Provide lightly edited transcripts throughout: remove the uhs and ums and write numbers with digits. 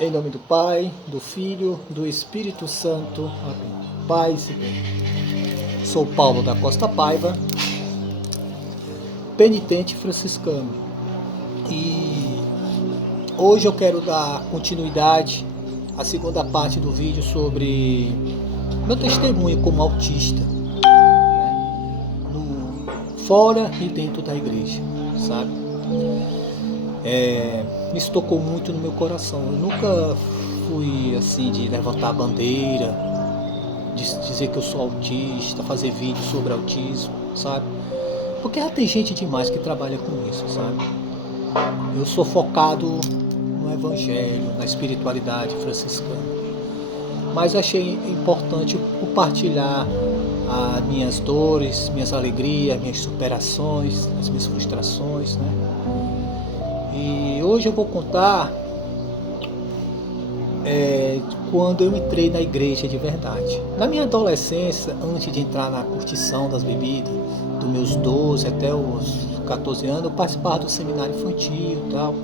Em nome do Pai, do Filho, do Espírito Santo. Amém. Paz e bem. Sou Paulo da Costa Paiva, penitente franciscano. E hoje eu quero dar continuidade à segunda parte do vídeo sobre meu testemunho como autista, fora e dentro da igreja, sabe? Isso tocou muito no meu coração. Eu nunca fui assim de levantar a bandeira, de dizer que eu sou autista, fazer vídeo sobre autismo, sabe? Porque já tem gente demais que trabalha com isso, sabe? Eu sou focado no evangelho, na espiritualidade franciscana. Mas achei importante compartilhar as minhas dores, minhas alegrias, minhas superações, as minhas frustrações, né? E hoje eu vou contar quando eu entrei na igreja de verdade. Na minha adolescência, antes de entrar na curtição das bebidas, dos meus 12 até os 14 anos, eu participava do seminário infantil e tal.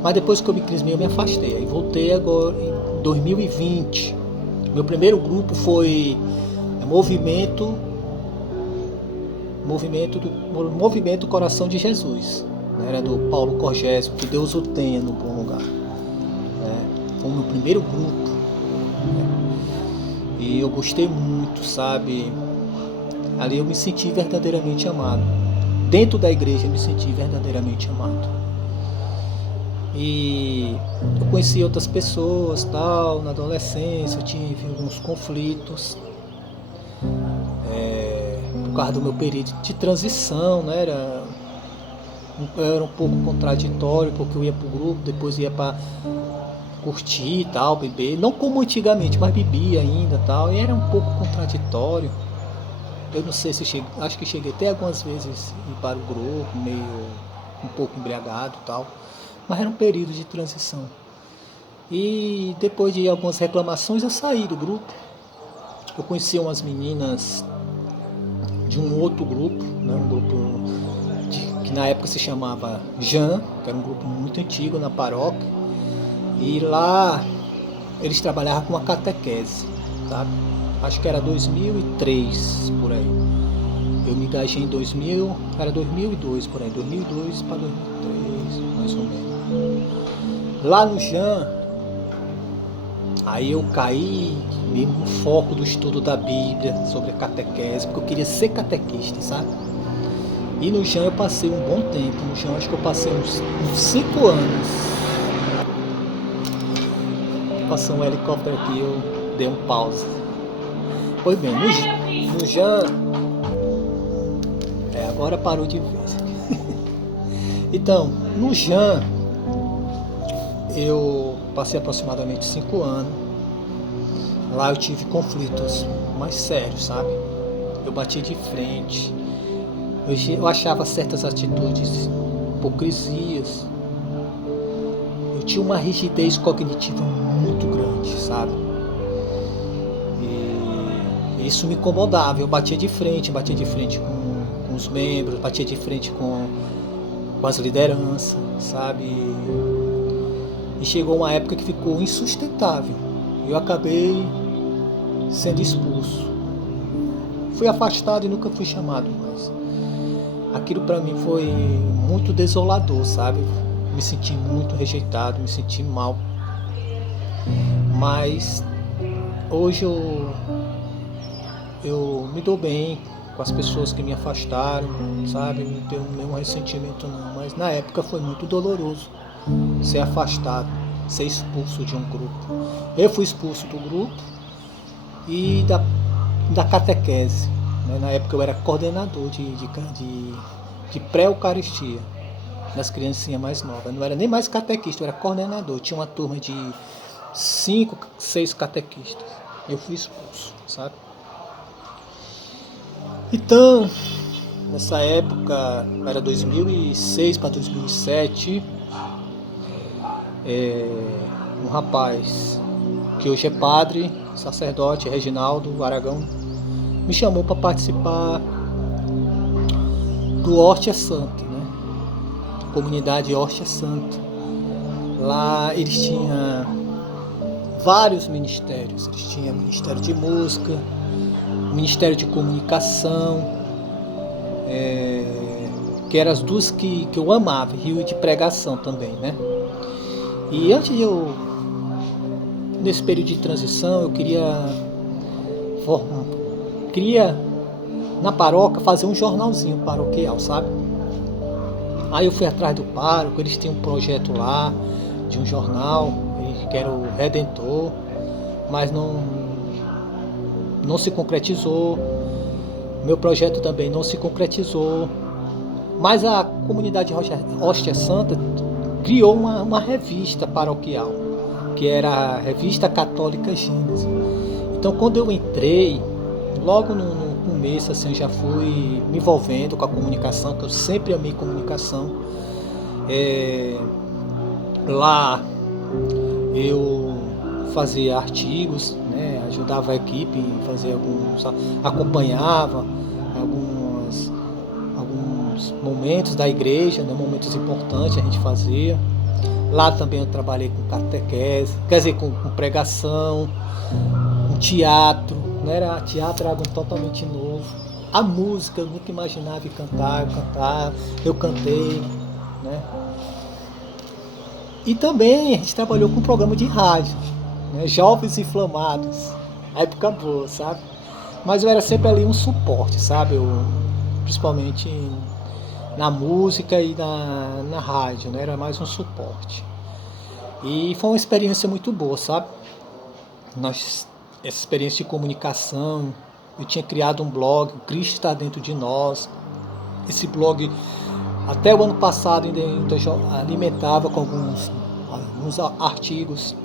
Mas depois que eu me crismei, eu me afastei. Aí voltei agora em 2020. Meu primeiro grupo foi Movimento Coração de Jesus. Era do Paulo Corgésio, que Deus o tenha no bom lugar. Foi o meu primeiro grupo. E eu gostei muito, sabe? Ali eu me senti verdadeiramente amado. Dentro da igreja eu me senti verdadeiramente amado. E eu conheci outras pessoas, tal, na adolescência, eu tive alguns conflitos. Por causa do meu período de transição, né? Era um pouco contraditório, porque eu ia pro grupo, depois ia para curtir e tal, beber, não como antigamente, mas bebia ainda tal, e era um pouco contraditório. Eu não sei se cheguei, acho que cheguei até algumas vezes ir para o grupo, meio um pouco embriagado tal, mas era um período de transição. E depois de algumas reclamações eu saí do grupo. Eu conheci umas meninas de um outro grupo, né, um grupo que na época se chamava Jan, que era um grupo muito antigo na paróquia, e lá eles trabalhavam com a catequese, sabe? Acho que era 2003 por aí. Eu me engajei em 2000, era 2002 por aí, 2002 para 2003, mais ou menos. Lá no Jan, aí eu caí mesmo no foco do estudo da Bíblia, sobre a catequese, porque eu queria ser catequista, sabe? E no Jan eu passei um bom tempo, no Jan acho que eu passei uns 5 anos. Passou um helicóptero aqui, eu dei um pause. Pois bem, no Jan, agora parou de vez. Então, no Jan, eu passei aproximadamente 5 anos. Lá eu tive conflitos mais sérios, sabe? Eu bati de frente. Eu achava certas atitudes hipocrisias. Eu tinha uma rigidez cognitiva muito grande, sabe? E isso me incomodava. Eu batia de frente com os membros, batia de frente com as lideranças, sabe? E chegou uma época que ficou insustentável. Eu acabei sendo expulso. Fui afastado e nunca fui chamado mais. Aquilo para mim foi muito desolador, sabe? Me senti muito rejeitado, me senti mal. Mas hoje eu me dou bem com as pessoas que me afastaram, sabe? Não tenho nenhum ressentimento não. Mas na época foi muito doloroso ser afastado, ser expulso de um grupo. Eu fui expulso do grupo e da catequese. Na época eu era coordenador de pré-eucaristia das criancinhas mais novas. Eu não era nem mais catequista, eu era coordenador. Tinha uma turma de 5, 6 catequistas. Eu fui expulso, sabe? Então, nessa época, era 2006 para 2007, um rapaz que hoje é padre, sacerdote, Reginaldo Aragão, me chamou para participar do Hóstia Santa, né? Comunidade Hóstia Santa. Lá eles tinham vários ministérios. Eles tinham Ministério de Música, Ministério de Comunicação, que eram as duas que eu amava, e de pregação também, né? E antes de nesse período de transição, eu queria na paróquia fazer um jornalzinho paroquial, sabe? Aí eu fui atrás do pároco, eles tinham um projeto lá de um jornal, que era o Redentor, mas não se concretizou. Meu projeto também não se concretizou. Mas a comunidade Hóstia Santa criou uma revista paroquial, que era a Revista Católica Gênesis. Então, quando eu entrei, logo no começo, assim, eu já fui me envolvendo com a comunicação, que eu sempre amei comunicação. Lá eu fazia artigos, né, ajudava a equipe, acompanhava alguns momentos da igreja, né, momentos importantes a gente fazia. Lá também eu trabalhei com catequese, quer dizer, com pregação, com teatro, né? Teatro era algo totalmente novo. A música eu nunca imaginava cantar, eu cantei, né? E também a gente trabalhou com um programa de rádio, né? Jovens Inflamados, época boa, sabe? Mas eu era sempre ali um suporte, sabe? Principalmente na música e na rádio, né? Era mais um suporte. E foi uma experiência muito boa, sabe? Essa experiência de comunicação. Eu tinha criado um blog, o Cristo está dentro de nós. Esse blog, até o ano passado, ainda alimentava com alguns artigos.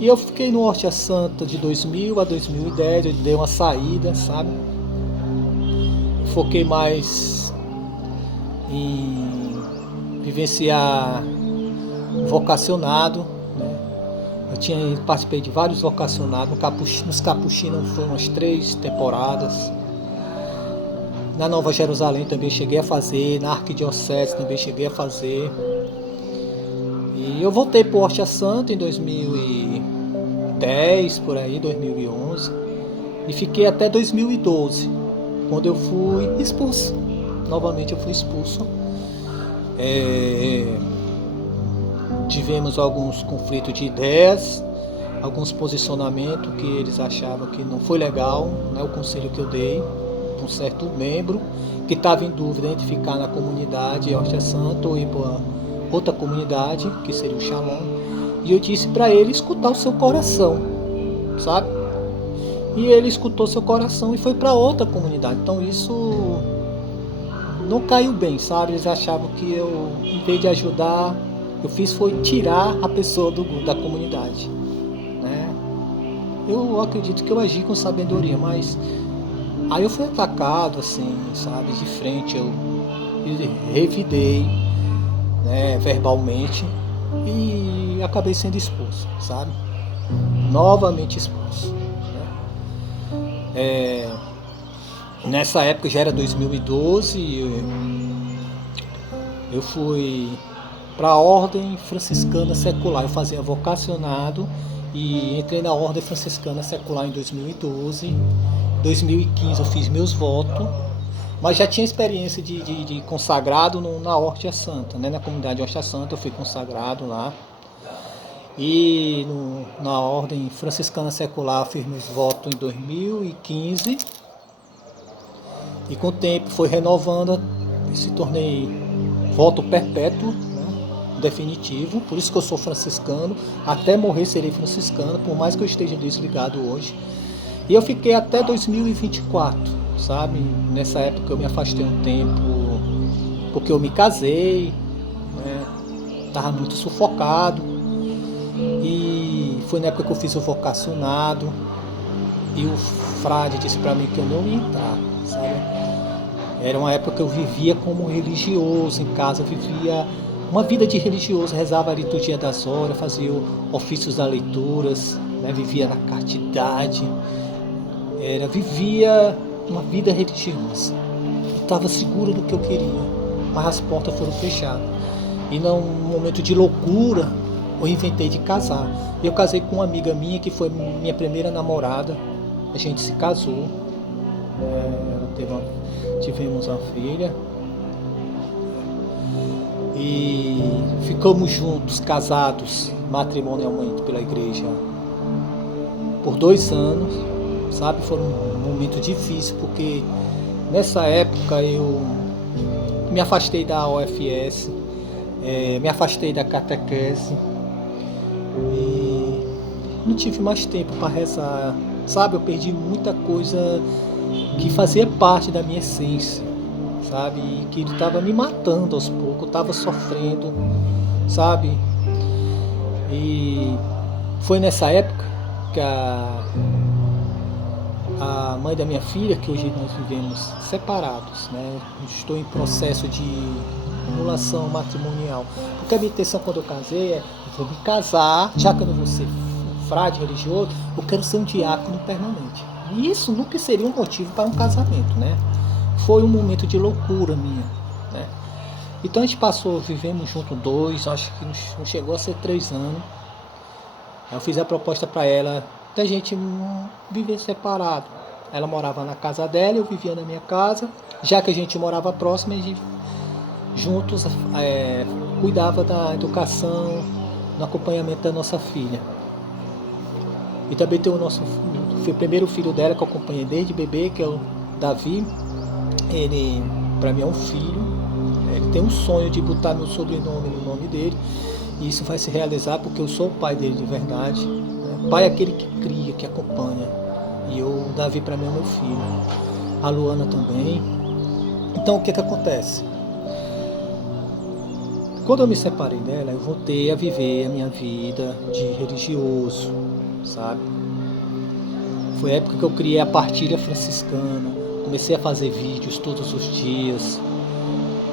E eu fiquei no Hóstia Santa de 2000 a 2010, eu dei uma saída, sabe? Foquei mais em vivenciar vocacionado, né? Participei de vários vocacionados. Nos Capuchinos foram umas 3 temporadas. Na Nova Jerusalém também cheguei a fazer, na Arquidiocese também cheguei a fazer. E eu voltei para o Hóstia Santa em 2010, por aí, 2011, e fiquei até 2012, quando eu fui expulso. Novamente eu fui expulso. Tivemos alguns conflitos de ideias, alguns posicionamentos que eles achavam que não foi legal, né, o conselho que eu dei para um certo membro que estava em dúvida entre ficar na comunidade Hóstia Santa ou ir para outra comunidade, que seria o Shalom. E eu disse para ele escutar o seu coração, sabe? E ele escutou seu coração e foi para outra comunidade. Então isso não caiu bem, sabe? Eles achavam que eu, em vez de ajudar, eu fiz foi tirar a pessoa da comunidade, né? Eu acredito que eu agi com sabedoria, mas aí eu fui atacado, assim, sabe, de frente. Eu revidei, né, verbalmente, e acabei sendo expulso, sabe? Novamente expulso, né? Nessa época já era 2012, eu fui para a Ordem Franciscana Secular. Eu fazia vocacionado e entrei na Ordem Franciscana Secular em 2012. Em 2015 eu fiz meus votos, mas já tinha experiência de consagrado na Hóstia Santa, né? Na comunidade Hóstia Santa eu fui consagrado lá. E na Ordem Franciscana Secular eu fiz meus votos em 2015. E com o tempo foi renovando e se tornei voto perpétuo, né? Definitivo. Por isso que eu sou franciscano. Até morrer serei franciscano, por mais que eu esteja desligado hoje. E eu fiquei até 2024, sabe? Nessa época eu me afastei um tempo, porque eu me casei, né? Tava muito sufocado. E foi na época que eu fiz o vocacionado. E o frade disse para mim que eu não ia entrar, sabe? Era uma época que eu vivia como religioso em casa. Eu vivia uma vida de religioso, rezava a liturgia das horas, fazia ofícios das leituras, né? Vivia na castidade. Vivia uma vida religiosa. Estava seguro do que eu queria, mas as portas foram fechadas. E num momento de loucura, eu inventei de casar. Eu casei com uma amiga minha que foi minha primeira namorada. A gente se casou. Tivemos uma filha. E ficamos juntos, casados, matrimonialmente pela igreja por 2 anos, sabe? Foi um momento difícil, porque nessa época eu me afastei da OFS, me afastei da catequese e não tive mais tempo para rezar, sabe? Eu perdi muita coisa que fazia parte da minha essência, sabe? E que ele estava me matando aos poucos, eu estava sofrendo, sabe? E foi nessa época que a mãe da minha filha, que hoje nós vivemos separados, né? Estou em processo de anulação matrimonial. Porque a minha intenção quando eu casei é, eu vou me casar, já que eu não vou ser frade religioso, eu quero ser um diácono permanente. E isso nunca seria um motivo para um casamento, né? Foi um momento de loucura minha, né? Então a gente vivemos junto 2, acho que não chegou a ser 3 anos. Eu fiz a proposta para ela da gente viver separado. Ela morava na casa dela, eu vivia na minha casa. Já que a gente morava próximo, a gente juntos cuidava da educação, do acompanhamento da nossa filha. E também tem o primeiro filho dela que eu acompanhei desde bebê, que é o Davi. Ele, para mim, é um filho. Ele tem um sonho de botar meu sobrenome no nome dele. E isso vai se realizar porque eu sou o pai dele de verdade. O pai é aquele que cria, que acompanha. E o Davi, para mim, é meu filho. A Luana também. Então, o que acontece? Quando eu me separei dela, eu voltei a viver a minha vida de religioso, sabe? Foi a época que eu criei a partilha franciscana. Comecei a fazer vídeos todos os dias.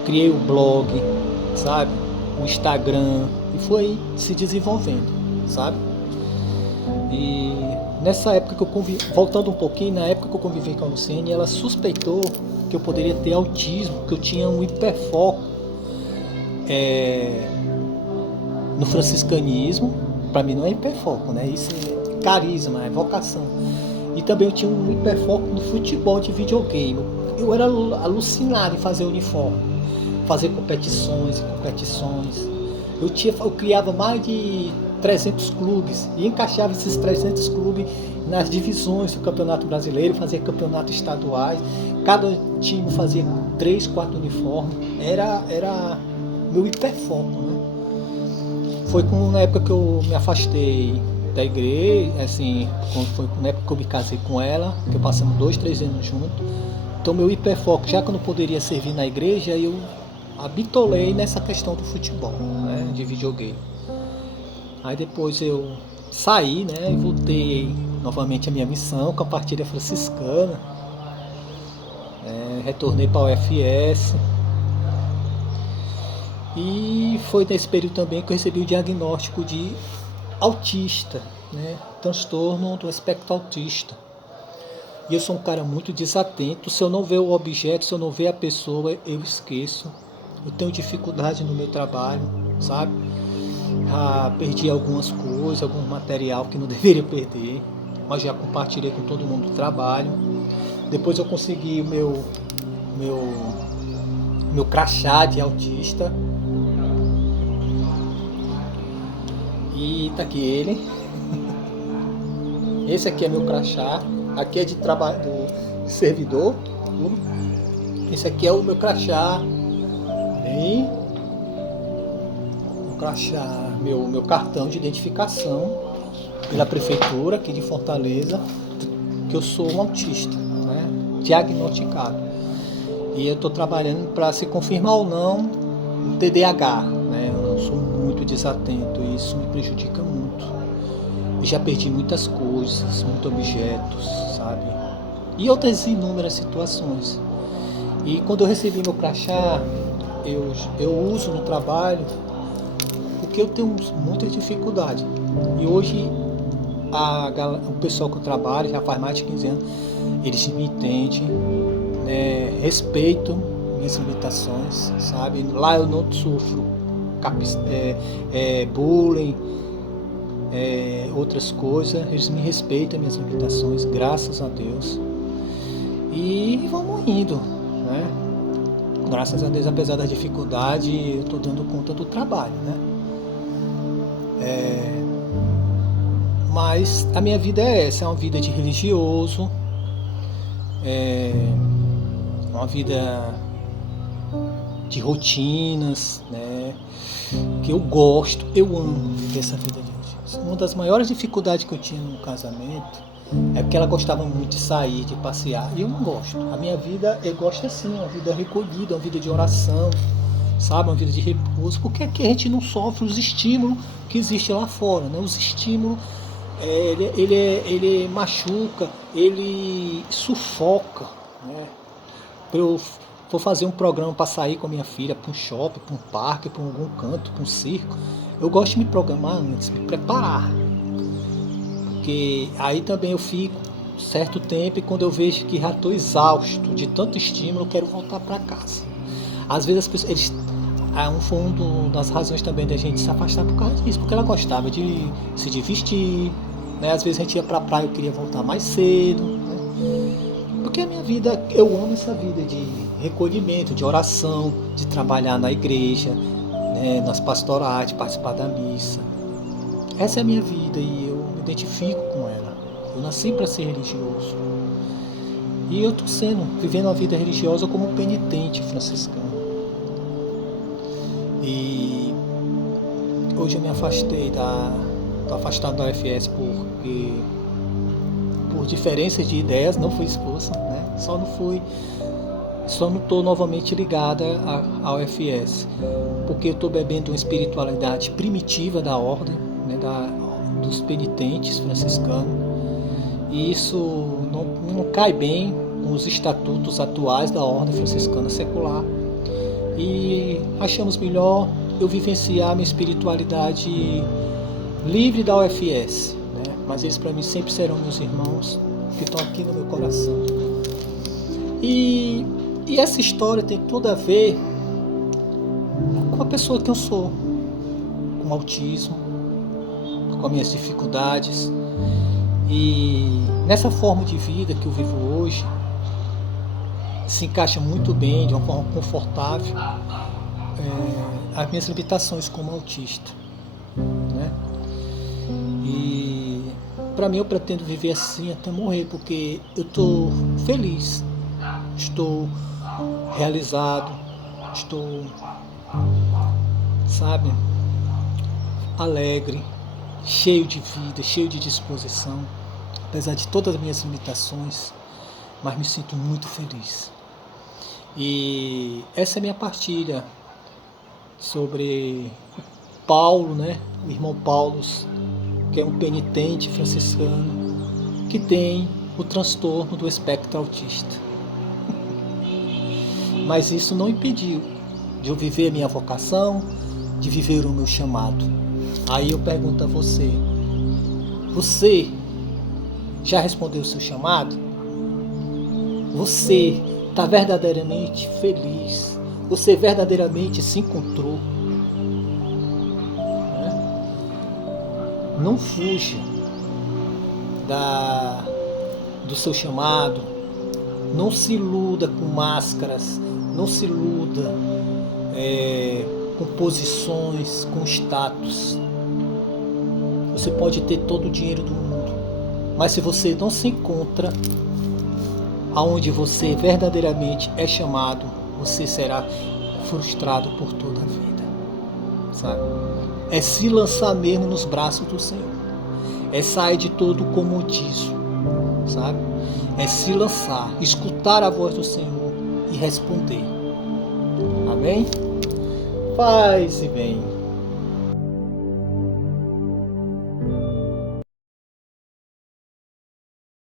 Criei o blog, sabe? O Instagram. E foi se desenvolvendo, sabe? E nessa época que eu voltando um pouquinho, na época que eu convivi com a Luciene, ela suspeitou que eu poderia ter autismo, que eu tinha um hiperfoco no franciscanismo. Para mim não é hiperfoco, né? Isso é carisma, é vocação. E também eu tinha um hiperfoco no futebol de videogame. Eu era alucinado em fazer uniforme, fazer competições. Eu criava mais de 300 clubes e encaixava esses 300 clubes nas divisões do Campeonato Brasileiro, fazia campeonatos estaduais, cada time fazia 3, 4 uniformes, era meu hiperfoco, né? Foi na época que eu me afastei da igreja, assim, foi na época que eu me casei com ela, que passamos 2, 3 anos juntos. Então meu hiperfoco, já que eu não poderia servir na igreja, eu habitolei nessa questão do futebol, né, de videogame. Aí depois eu saí, né, e voltei novamente à minha missão com a partilha franciscana. Retornei para a UFS. E foi nesse período também que eu recebi o diagnóstico de autista, né, transtorno do espectro autista. E eu sou um cara muito desatento. Se eu não ver o objeto, se eu não ver a pessoa, eu esqueço. Eu tenho dificuldade no meu trabalho, sabe? Perdi algumas coisas, algum material que não deveria perder, mas já compartilhei com todo mundo do trabalho. Depois eu consegui o meu crachá de autista. E tá aqui ele. Esse aqui é meu crachá. Aqui é de trabalho do servidor. Esse aqui é o meu crachá. Bem, o crachá, meu cartão de identificação pela prefeitura aqui de Fortaleza, que eu sou um autista, né, diagnosticado. E eu estou trabalhando para se confirmar ou não o TDAH, né? Eu sou muito desatento e isso me prejudica muito. E já perdi muitas coisas, muitos objetos, sabe? E outras inúmeras situações. E quando eu recebi meu crachá, eu uso no trabalho porque eu tenho muita dificuldade. E hoje o pessoal que eu trabalho já faz mais de 15 anos, eles me entendem, né, respeitam minhas limitações, sabe? Lá eu não sofro bullying, outras coisas. Eles me respeitam, minhas limitações, graças a Deus. E vamos indo, né? Graças a Deus, apesar da dificuldade, eu estou dando conta do trabalho, né? Mas a minha vida é essa, é uma vida de religioso, uma vida de rotinas, né? Que eu gosto, eu amo viver essa vida de rotinas. Uma das maiores dificuldades que eu tinha no casamento é porque ela gostava muito de sair, de passear, e eu não gosto. A minha vida, eu gosto assim, uma vida recolhida, uma vida de oração, sabe, uma vida de repouso, porque aqui a gente não sofre os estímulos que existem lá fora, né? Os estímulos, ele machuca, ele sufoca, né? Eu vou fazer um programa para sair com a minha filha para um shopping, para um parque, para algum canto, para um circo, eu gosto de me programar antes, me preparar, porque aí também eu fico certo tempo e quando eu vejo que já estou exausto de tanto estímulo, eu quero voltar para casa. Às vezes as pessoas, foi uma das razões também da gente se afastar por causa disso, porque ela gostava de se divertir, né? Às vezes a gente ia para a praia, eu queria voltar mais cedo, né? Porque a minha vida, eu amo essa vida de recolhimento, de oração, de trabalhar na igreja, né? Nas pastorais, de participar da missa. Essa é a minha vida e eu me identifico com ela. Eu nasci para ser religioso. E eu estou vivendo uma vida religiosa como um penitente franciscano. E hoje eu me afastei estou afastado da UFS por diferenças de ideias, não fui expulso, né? Só não estou novamente ligada à UFS, porque eu estou bebendo uma espiritualidade primitiva da ordem, né? Dos penitentes franciscanos, e isso não cai bem com os estatutos atuais da ordem franciscana secular, e achamos melhor eu vivenciar minha espiritualidade livre da UFS, né? Mas eles para mim sempre serão meus irmãos que estão aqui no meu coração. E essa história tem tudo a ver com a pessoa que eu sou, com o autismo, com as minhas dificuldades, e nessa forma de vida que eu vivo hoje se encaixa muito bem, de uma forma confortável, as minhas limitações como autista, né? E para mim eu pretendo viver assim até morrer, porque eu estou feliz, estou realizado, estou, sabe, alegre, cheio de vida, cheio de disposição, apesar de todas as minhas limitações, mas me sinto muito feliz. E essa é a minha partilha sobre Paulo, né? O irmão Paulo, que é um penitente franciscano que tem o transtorno do espectro autista. Mas isso não impediu de eu viver a minha vocação, de viver o meu chamado. Aí eu pergunto a você já respondeu o seu chamado? Você está verdadeiramente feliz? Você verdadeiramente se encontrou? Não fuja do seu chamado, não se iluda com máscaras, não se iluda com posições, com status. Você pode ter todo o dinheiro do mundo, mas se você não se encontra aonde você verdadeiramente é chamado, você será frustrado por toda a vida, sabe? É se lançar mesmo nos braços do Senhor, é sair de todo o comodismo, sabe? É se lançar, escutar a voz do Senhor e responder. Amém? Paz e bem.